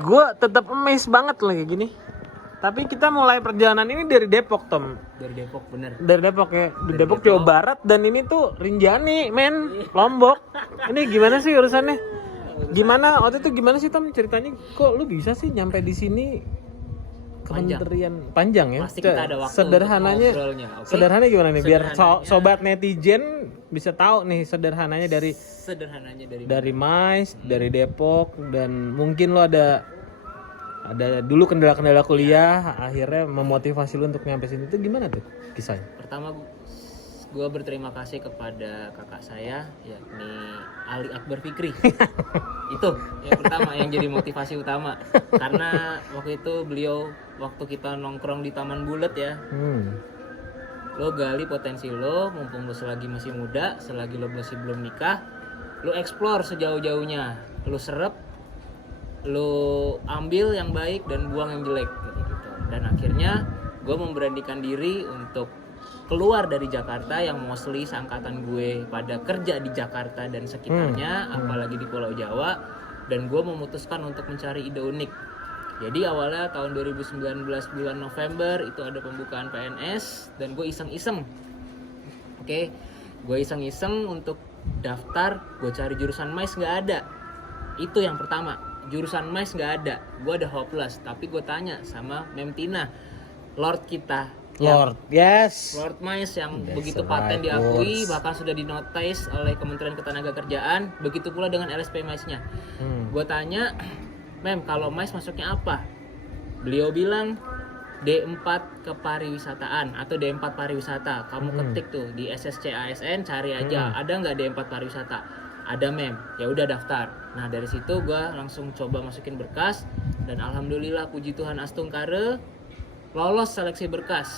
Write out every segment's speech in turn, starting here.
gue tetap amazed banget loh kayak gini. Tapi kita mulai perjalanan ini dari Depok, Tom. Dari Depok, bener. Dari Depok ya. Di Dari Depok, Depok. Jawa Barat. Dan ini tuh Rinjani, men. Lombok. Ini gimana sih urusannya? Gimana? Waktu itu gimana sih, Tom? Ceritanya kok lu bisa sih nyampe di sini? Kementerian panjang ya. Pasti kita ada waktu Sederhananya, untuk ngobrolnya, oke? sederhananya gimana nih? Biar Sederhananya. sobat netizen bisa tahu nih sederhananya Sederhananya dari Mais, dari Depok, dan mungkin lo ada dulu kendala-kendala kuliah, akhirnya memotivasi lo untuk nyampe sini. Itu gimana tuh kisahnya? Pertama, gue berterima kasih kepada kakak saya, yakni Ali Akbar Fikri. Itu yang pertama, yang jadi motivasi utama. Karena waktu itu beliau, waktu kita nongkrong di Taman Bulet ya, lo gali potensi lo, mumpung lo selagi masih muda, selagi lo masih belum nikah, lo explore sejauh-jauhnya, lo serap, lo ambil yang baik dan buang yang jelek gitu. Dan akhirnya gue memberanikan diri untuk keluar dari Jakarta, yang mostly seangkatan gue pada kerja di Jakarta dan sekitarnya, apalagi di Pulau Jawa, dan gue memutuskan untuk mencari ide unik. Jadi awalnya tahun 2019 bulan November itu ada pembukaan PNS, dan gue iseng-iseng. Oke, gue iseng-iseng untuk daftar, gue cari jurusan Mais, nggak ada. Itu yang pertama, jurusan Mais nggak ada. Gue ada hopeless, tapi gue tanya sama Mem Tina, Lord kita, Lord, yes. Lord Mais yang That's begitu the paten right diakui, words. bahkan sudah dinotis oleh Kementerian Ketenagakerjaan. Begitu pula dengan LSP Mais-nya. Gue tanya, Mem, kalau Mais masuknya apa? Beliau bilang D4 kepariwisataan atau D4 pariwisata. Kamu ketik tuh di SSC ASN, cari aja. Ada nggak D4 pariwisata? Ada, Mem. Ya udah daftar. Nah dari situ gue langsung coba masukin berkas, dan alhamdulillah puji Tuhan Astungkare lolos seleksi berkas.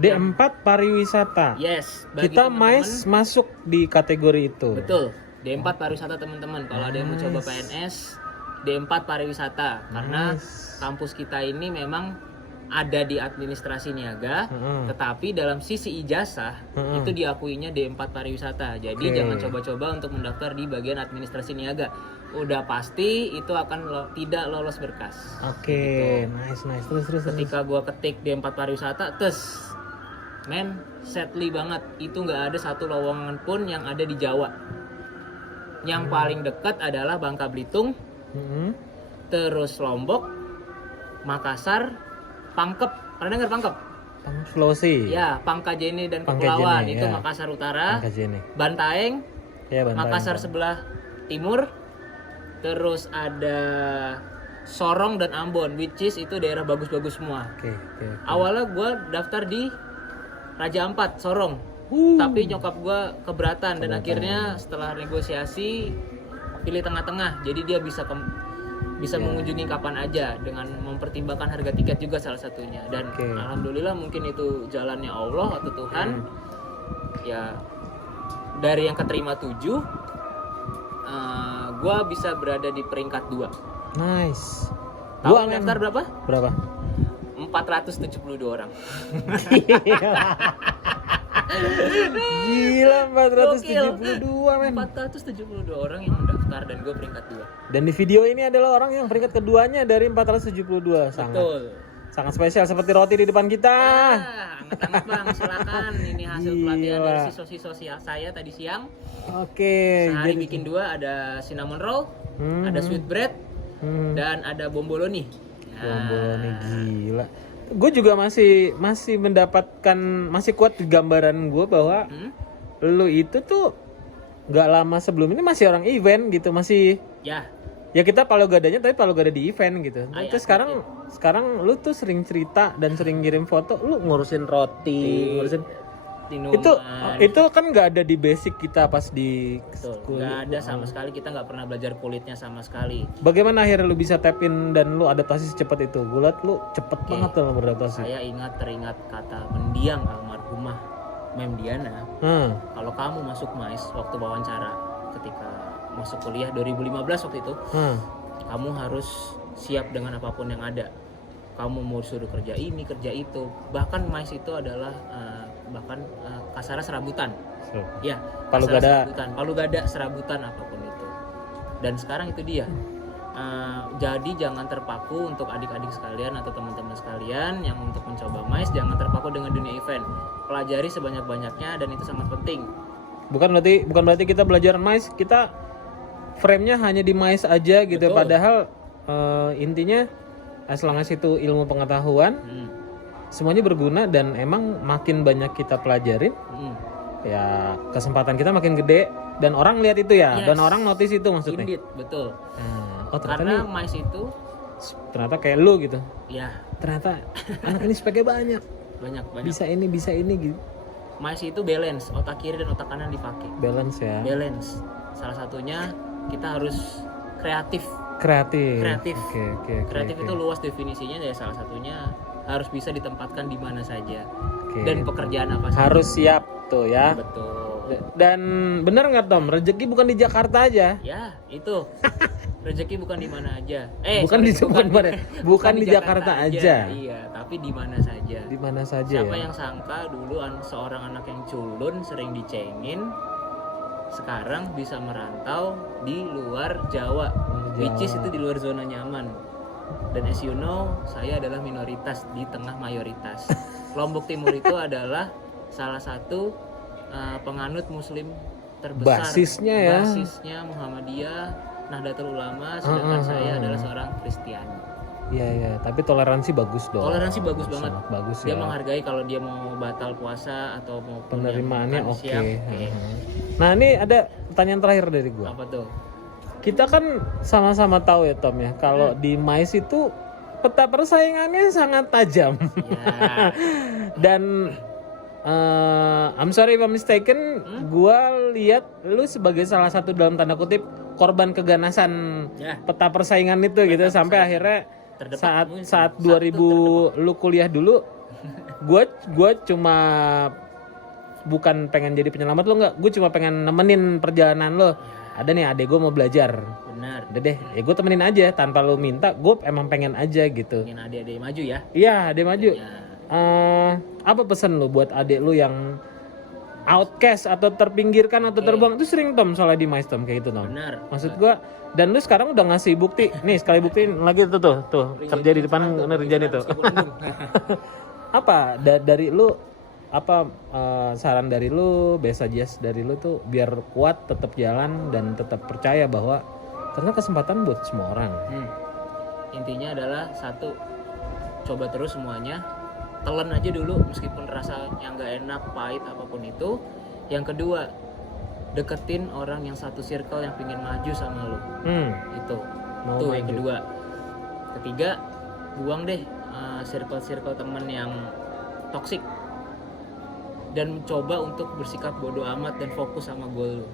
D4 pariwisata. Yes, bagi Kita teman-teman, Mais masuk di kategori itu. betul. D4 pariwisata teman-teman. Kalau ada yang mau coba PNS, D4 pariwisata. Karena kampus kita ini memang ada di administrasi niaga, tetapi dalam sisi ijazah itu diakuinya D4 pariwisata. Jadi jangan coba-coba untuk mendaftar di bagian administrasi niaga. Udah pasti itu akan tidak lolos berkas. Oke, nice. Terus. Ketika gua ketik D4 pariwisata, men, sadly banget, itu nggak ada satu lowongan pun yang ada di Jawa. Yang paling dekat adalah Bangka Belitung, terus Lombok, Makassar, Pangkep. Pernah dengar Pangkep? Sulawesi. Ya, Pangkajene dan Pangkajene, Kepulauan itu ya. Makassar Utara. Pangkajene. Bantaeng, Ya, Bantaeng. Makassar sebelah timur. Terus ada Sorong dan Ambon, which is itu daerah bagus-bagus semua. Oke. Awalnya gue daftar di Raja Ampat, Sorong. Tapi nyokap gue keberatan, dan akhirnya setelah negosiasi pilih tengah-tengah. Jadi dia bisa mengunjungi kapan aja dengan mempertimbangkan harga tiket juga salah satunya. Dan alhamdulillah mungkin itu jalannya Allah atau Tuhan. Ya dari yang keterima 7, gue bisa berada di peringkat 2. Nice. Tahu yang daftar berapa? Berapa? 472 orang. Gila, 472 men. 472 orang yang mendaftar, dan gue peringkat 2. Dan di video ini adalah orang yang peringkat keduanya dari 472. Sangat spesial, seperti roti di depan kita. Hangat-hangat bang, silakan. Ini hasil pelatihan dari siswa-siswa saya tadi siang. Oke. Sehari bikin 2, ada cinnamon roll, ada sweet bread, dan ada bomboloni. Bomboloni, gila. Gue juga masih mendapatkan, masih kuat di gambaran gue bahwa lu itu tuh nggak lama sebelum ini masih orang event gitu, masih ya kita Palu Gadanya, tapi Palu Gada di event gitu. Terus sekarang lu tuh sering cerita dan sering ngirim foto lu ngurusin roti, ngurusin itu kan nggak ada di basic kita pas di nggak ada sama sekali. Kita nggak pernah belajar kulitnya sama sekali. Bagaimana akhirnya lu bisa tap in dan lu adaptasi secepat itu? Gue liat lu cepet banget dalam beradaptasi. Saya teringat kata mendiang almarhumah Mem Diana. Kalau kamu masuk Mais waktu wawancara ketika masuk kuliah 2015 waktu itu, kamu harus siap dengan apapun yang ada. Kamu mau suruh kerja ini, kerja itu. Bahkan Mais itu adalah kasarnya serabutan. Ya, Palu Gada serabutan apapun itu. Dan sekarang itu dia. Jadi jangan terpaku untuk adik-adik sekalian atau teman-teman sekalian yang untuk mencoba MICE, jangan terpaku dengan dunia event. Pelajari sebanyak-banyaknya dan itu sangat penting. Bukan berarti kita belajar MICE, kita frame-nya hanya di MICE aja gitu. Betul. Padahal intinya as long as itu ilmu pengetahuan, semuanya berguna dan emang makin banyak kita pelajarin, ya kesempatan kita makin gede dan orang lihat itu ya, Yes. dan orang notice itu maksudnya. Indeed, betul. Oh ternyata Karena nih, MICE itu ternyata kayak lu gitu. ya Ternyata anak ini speknya banyak, banyak. bisa ini gitu. MICE itu balance, otak kiri dan otak kanan dipakai. Balance ya. Balance. Salah satunya kita harus kreatif. Kreatif. Oke. Kreatif itu luas definisinya, ya salah satunya harus bisa ditempatkan di mana saja. Oke. Dan pekerjaan apa saja. Harus siap tuh ya. Betul. Dan bener nggak Tom, rezeki bukan di Jakarta aja. Ya, itu. Rezeki bukan di mana aja. Bukan di Jakarta aja. Iya, tapi di mana saja. Di mana saja Siapa ya. yang sangka dulu seorang anak yang culun sering dicengin, sekarang bisa merantau di luar Jawa. Which is itu di luar zona nyaman. Dan as you know, saya adalah minoritas di tengah mayoritas. Lombok Timur itu adalah salah satu penganut muslim terbesar. Basisnya ya. Basisnya Muhammadiyah, Nahdlatul Ulama, sedangkan saya adalah seorang Kristen. Iya, tapi toleransi bagus dong. Toleransi bagus banget. Sangat bagus Dia ya. menghargai kalau dia mau batal puasa atau mau Penerimaannya oke. siap. Nah, ini ada pertanyaan terakhir dari gua. Apa tuh? Kita kan sama-sama tahu ya Tom ya, kalau di MICE itu peta persaingannya sangat tajam. Ya. Dan I'm sorry if I'm mistaken, gua lihat lu sebagai salah satu dalam tanda kutip korban keganasan Ya. peta persaingan itu gitu sampai akhirnya Terdepak saat mungkin. 2000 lu kuliah dulu, gua cuma bukan pengen jadi penyelamat lu nggak, gue cuma pengen nemenin perjalanan lo. Ada nih adek gue mau belajar, Benar. udah deh, ya gue temenin aja tanpa lu minta, gue emang pengen aja gitu. Ingin adik-adik maju ya. Iya, adek maju. Ya. Apa pesan lu buat adek lu yang outcast atau terpinggirkan atau terbuang? Itu sering Tom soalnya di MICE Tom kayak gitu Tom. Benar. Maksud gua, dan lu sekarang udah ngasih bukti. Nih sekali buktiin lagi tuh kerja di depan ngerjain itu. Apa dari lu, apa saran dari lu, best suggest dari lu tuh biar kuat tetap jalan dan tetap percaya bahwa karena kesempatan buat semua orang. Intinya adalah satu, coba terus semuanya. Telan aja dulu meskipun rasanya nggak enak, pahit apapun itu. Yang kedua, deketin orang yang satu circle yang pingin maju sama lo. Itu Mau tuh maju. yang kedua. Ketiga, buang deh circle temen yang toksik dan coba untuk bersikap bodoh amat dan fokus sama goal lo.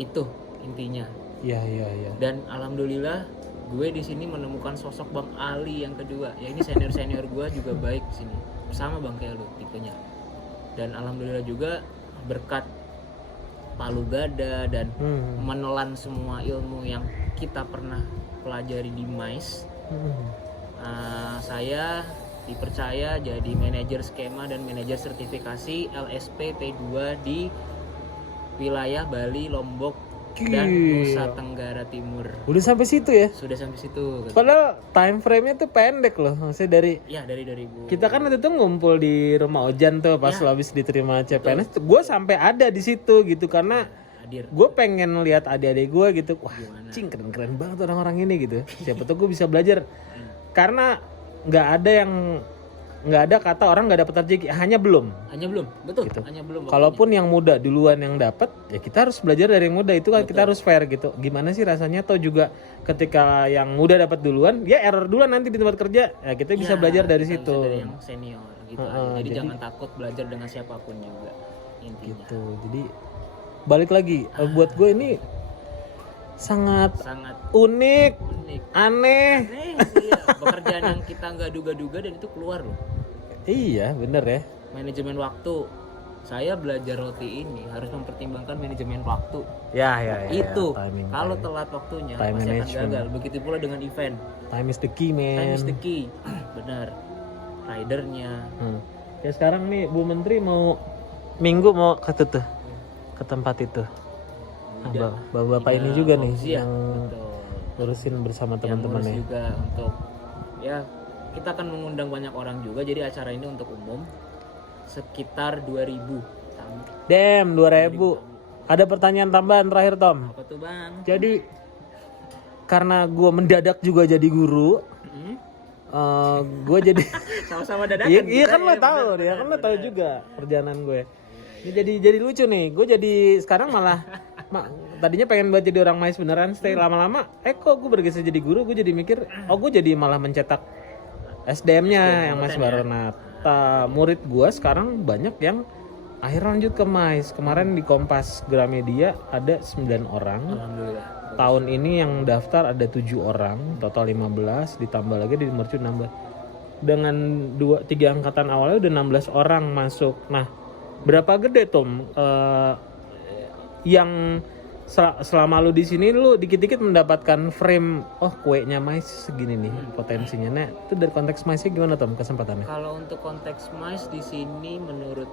Itu intinya. Iya. Dan alhamdulillah gue di sini menemukan sosok Bang Ali yang kedua. Ya ini senior gue juga baik di sini. Sama Bang kayak lu tipenya. Dan alhamdulillah juga berkat palu gada dan menelan semua ilmu yang kita pernah pelajari di MICE. Saya dipercaya jadi manajer skema dan manajer sertifikasi LSP P2 di wilayah Bali, Lombok, dan Nusa Tenggara Timur. Udah sampai situ ya? Sudah sampai situ. Padahal time frame-nya tuh pendek loh. Maksudnya dari Dari 2000. kita kan waktu itu ngumpul di rumah Ojan tuh pas lo habis diterima CPNS. Gue sampai ada di situ gitu karena hadir. gue pengen lihat adik-adik gue gitu. Wah, cing keren banget orang-orang ini gitu. Siapa tuh gue bisa belajar. Karena nggak ada kata orang nggak dapat rezeki, hanya belum. Betul. Gitu. Hanya belum. Kalaupun yang muda duluan yang dapat, ya kita harus belajar dari yang muda itu kan kita harus fair gitu. Gimana sih rasanya? Atau juga ketika yang muda dapat duluan, ya error duluan nanti di tempat kerja, ya kita bisa belajar dari situ. Bisa dari yang senior gitu. Jadi jangan takut belajar dengan siapapun juga intinya. Gitu. Jadi balik lagi, buat gue ini sangat unik, aneh. Iya. Pekerjaan yang kita nggak duga-duga dan itu keluar loh. Iya, bener ya. Manajemen waktu. Saya belajar roti ini harus mempertimbangkan manajemen waktu. Ya. Itu Timing, kalau telat waktunya time pasti akan management. gagal. Begitu pula dengan event. Time is the key, man. Time is the key. Benar. Ridernya. Ya sekarang nih Bu Menteri mau minggu mau ke tempat itu. Nah, bapak ini juga nih Fauzia. yang Betul. urusin bersama yang ngurus teman-temannya. juga untuk ya kita akan mengundang banyak orang juga, jadi acara ini untuk umum sekitar 2000 tamu. Damn, 2000. Ada pertanyaan tambahan terakhir Tom. Apa tuh bang? Jadi karena gue mendadak juga jadi guru, gue jadi Sama-sama dadakan. iya kita kan lo ya, tahu benar, ya kan lo benar. tahu juga perjalanan gue. Ini jadi lucu nih. Gue jadi sekarang malah tadinya pengen buat jadi orang mais beneran, stay lama-lama kok gue bergeser jadi guru, gue jadi mikir gue jadi malah mencetak SDM-nya yang Mas Baronata. Murid gue sekarang banyak yang akhirnya lanjut ke mais. Kemarin di Kompas Gramedia ada 9 orang. Alhamdulillah. Tahun ini yang daftar ada 7 orang, total 15, ditambah lagi di Mercu nambah. Dengan 3 angkatan awalnya udah 16 orang masuk. Nah, berapa gede Tom yang selama lu di sini lu dikit-dikit mendapatkan frame kuenya mais segini nih potensinya. Nah, itu dari konteks maisnya gimana Tom kesempatannya? Kalau untuk konteks mais di sini menurut